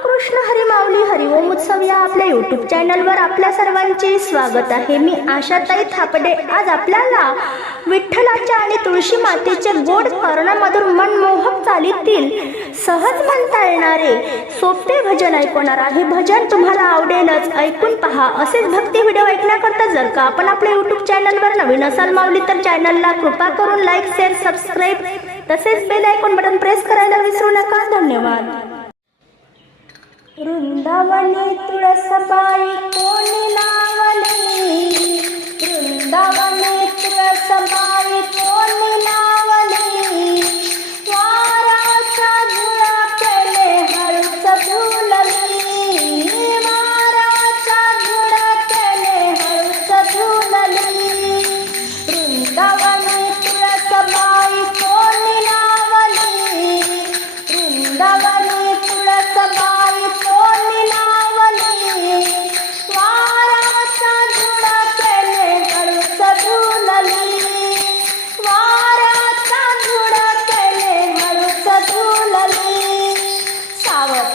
रामकृष्ण हरी माऊली हरिओम उत्सव या आपल्या युट्यूब चॅनलवर आपल्या सर्वांचे स्वागत आहे. मी आशाताई थापडे. आज आपल्याला विठ्ठलाच्या आणि तुळशी मातेच्या गोड कर्णामधून मनमोहक चालीतील सहज म्हणता येणारे सोपे भजन ऐकवणार आहे. भजन तुम्हाला आवडेलच. ऐकून पहा. असेच भक्ती व्हिडिओ ऐकण्याकरता जर का आपण आपल्या युट्यूब चॅनलवर नवीन असाल माऊली तर चॅनलला कृपा करून लाईक शेअर सबस्क्राईब तसेच बेल ऐकून बटन प्रेस करायला विसरू नका. धन्यवाद. वृंदावनी तुळसबाई कोणी लावली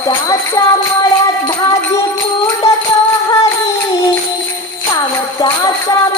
सावताच्या मळ्यात भाजी कुडतो हरी. सावताच्या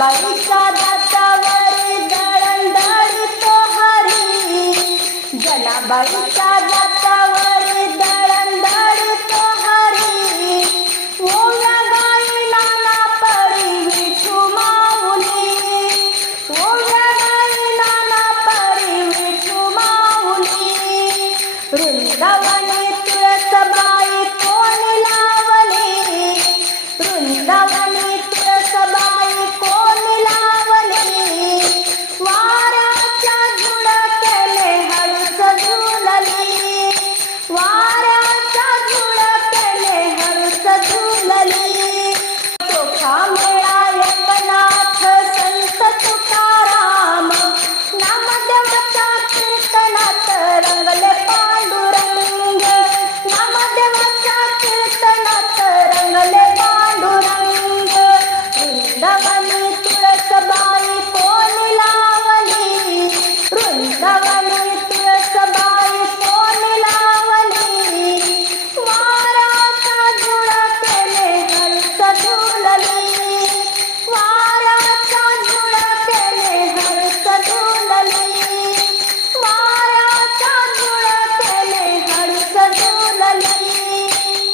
बाईचा दातावरी दळण दळतो हरी. जनाबाईच्या